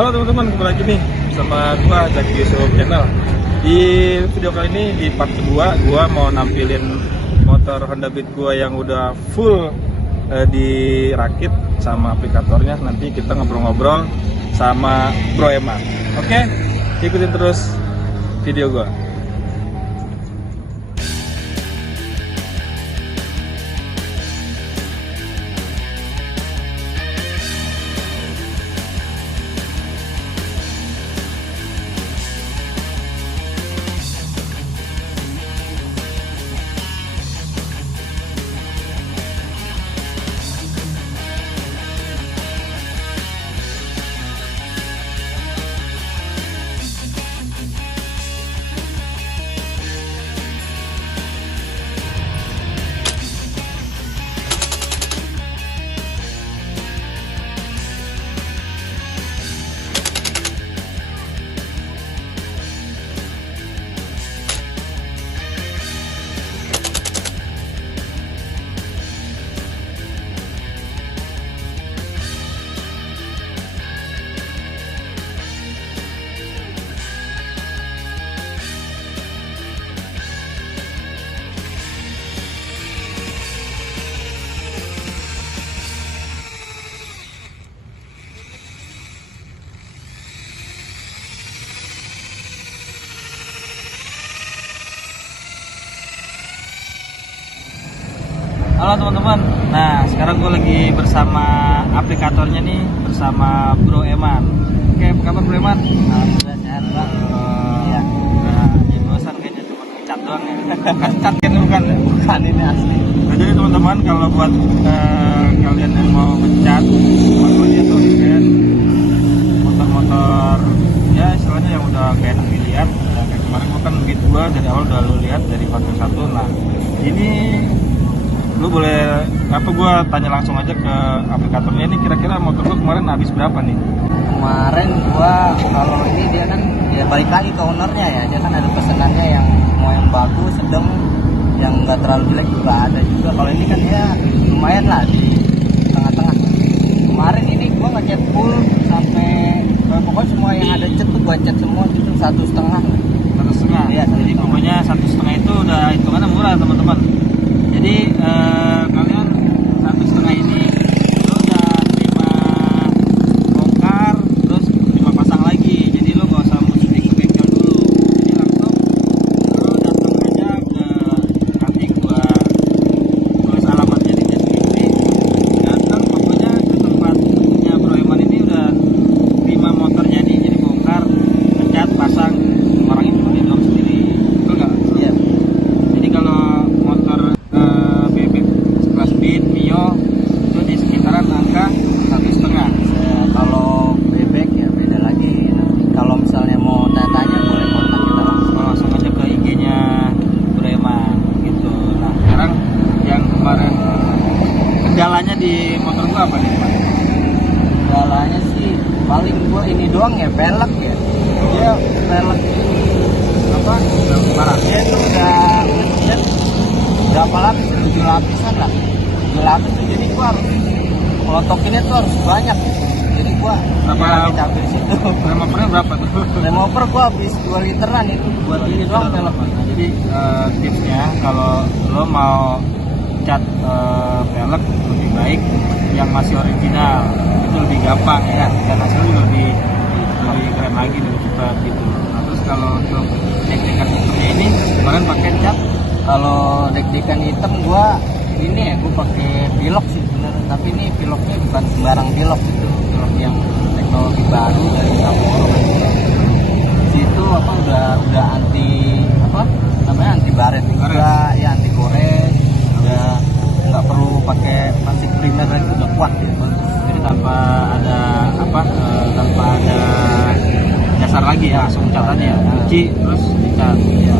Halo teman-teman, kembali lagi nih bersama gua Zaki Yusuf Channel. Di video kali ini di part kedua, gua mau nampilin motor Honda Beat gua yang udah full dirakit sama aplikatornya. Nanti kita ngobrol-ngobrol sama Bro Eman. Oke, ikutin terus video gua. Halo teman-teman, nah sekarang gue lagi bersama aplikatornya nih, bersama Bro Eman. Oke, apa kabar Bro Eman? Alhamdulillah sehat Pak. Iya. Nah, ya bosan kayaknya cuma ngecat doang ya. Ngecat kan bukan? Bukan, ini asli. Nah, jadi teman-teman kalau buat kalian yang mau ngecat motor atau event motor-motor ya istilahnya yang udah kayak dilihat, nah, kayak kemarin gue kan Beat gue dari awal udah lu lihat dari konten 1. Nah ini lu boleh gue tanya langsung aja ke aplikatornya, ini kira-kira motor lu kemarin habis berapa nih? Kemarin gua kalau ini dia kan ya balik lagi ke ownernya ya. Dia kan ada pesenannya yang mau yang bagus, sedang, yang enggak terlalu jelek juga ada juga. Kalau ini kan ya lumayan lah di tengah-tengah. Kemarin ini gua ngecat full sampai pokoknya semua yang ada cat tuh gua cat semua itu 1,5. 1,5. Iya, jadi pokoknya 1,5 itu udah hitungannya murah teman-teman. Jadi kalian 1,5 ini lo udah terima bongkar, terus terima pasang lagi. Jadi lo gak usah mesti ke bengkel dulu. Jadi langsung lo datang aja ke, nanti gua tulis alamatnya di deskripsi. Datang pokoknya ke tempatnya Bro Eman ini udah terima motor jadi bongkar, ngecat, pasang, orang itu di doang sendiri. Betul nggak? Iya. Jadi kalau motor bebek kelas Beat, Mio itu di sekitaran angka 1,5. Kalau bebek ya beda lagi. Nanti kalau misalnya mau tanya-tanya boleh kontak kita langsung. Langsung aja ke IG-nya Bro Eman gitu. Nah sekarang yang kemarin kendalanya di motor gua apa nih Pak? Kendalanya sih paling gua ini doang ya, pelek ya. Dia pelek Apa? Parah. dia itu udah cat berapa lapis, 7 lapisan lah, 7 lapis tuh. Jadi gua harus ngelotokinnya tuh harus banyak, jadi gua Berapa? capek situ. Removernya berapa tuh? Remover gua habis 2 literan itu buat ini doang pelek. Nah, jadi tipsnya kalau lo mau cat pelek lebih baik yang masih original, itu lebih gampang ya, dan hasilnya juga lebih keren lagi, lebih cepat gitu. Nah terus kalau untuk dek-dekan hitamnya ini kemarin pakai cat. Kalau dek-dekan hitam gua ini ya gua pakai pilok sih bener, tapi ini piloknya bukan sembarang pilok, itu pilok yang teknologi baru dari Sapporo. Situ apa udah anti apa namanya, anti baret juga ya, anti gores, udah nggak perlu pakai plastik primer lagi, udah kuat ya. Jadi tanpa ada tanpa ada dasar lagi ya, langsung cat aja ya, cuci terus dicat ya.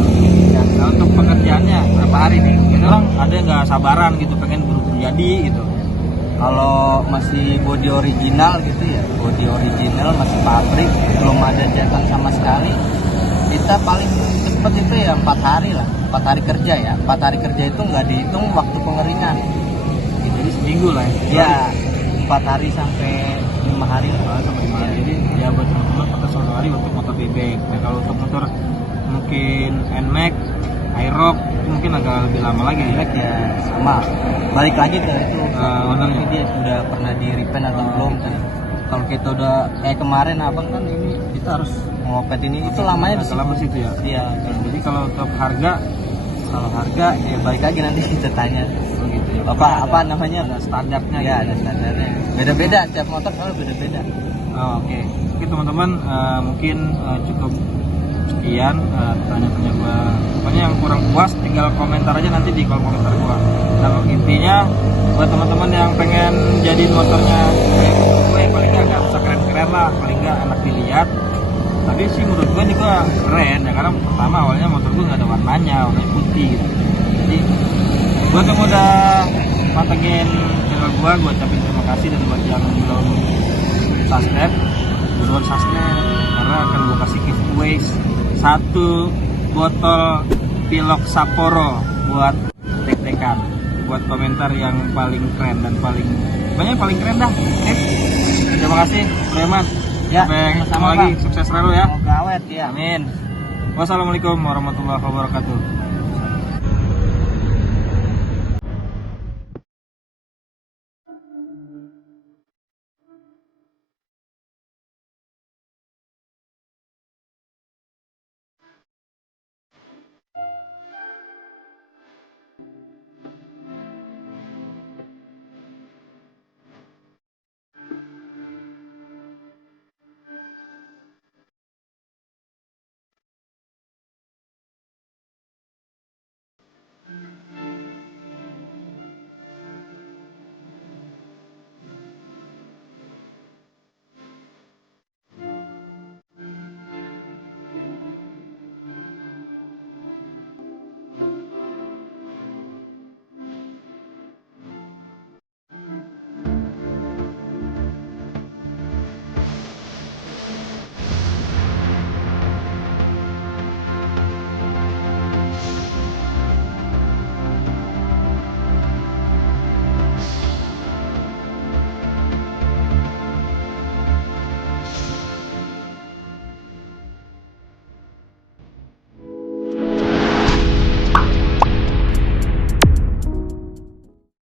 Nah untuk pekerjaannya berapa hari nih? Kita orang ada nggak sabaran gitu, pengen buru-buru jadi gitu. Kalau masih body original gitu ya, body original masih pabrik, belum ada jatan sama sekali, kita paling cepet itu ya 4 hari lah, 4 hari kerja ya. 4 hari kerja itu nggak dihitung waktu pengeringan. Jadi seminggu lah Ya, 4 hari sampai 5 5 hari. Sampai 5 hari. Jadi ya buat teman-teman pakai 1 hari untuk motor bebek. Nah kalau untuk motor mungkin NMAX, Aerox itu mungkin agak lebih lama lagi. Baik ya sama. Balik lagi ke itu. Ownernya. Dia sudah pernah di repaint atau belum kan? Kalau kita udah kayak kemarin abang kan ini kita harus ngopet ini itu lamanya di Agak lama sih itu ya. Iya. Jadi kalau untuk harga Kalau harga ya balik lagi nanti kita tanya. gitu ya. Apa namanya? Ada standarnya. Ya gitu. ada standarnya. Beda-beda setiap motor soalnya beda-beda. Oke, teman-teman mungkin cukup sekian tanya-tanya gua. Pokoknya yang kurang puas tinggal komentar aja nanti di kolom komentar gua. Nah intinya buat teman-teman yang pengen jadiin motornya kayak gue paling nggak usah keren-keren lah, paling nggak enak dilihat. Tapi sih menurut gue ini gue keren ya karena pertama awalnya motor gue nggak ada warnanya putih gitu. Jadi buat yang udah pantengin channel gue ucapin terima kasih, dan buat yang belum subscribe buruan subscribe karena akan gue kasih giveaway 1 botol Pilok Sapporo buat tek-tekan, buat komentar yang paling keren dan paling keren dah. Oke, terima kasih Preman. Ya, Sampai ketemu sama-sama, lagi, Bang. sukses selalu ya. Semoga awet ya. Amin. Wassalamualaikum warahmatullahi wabarakatuh.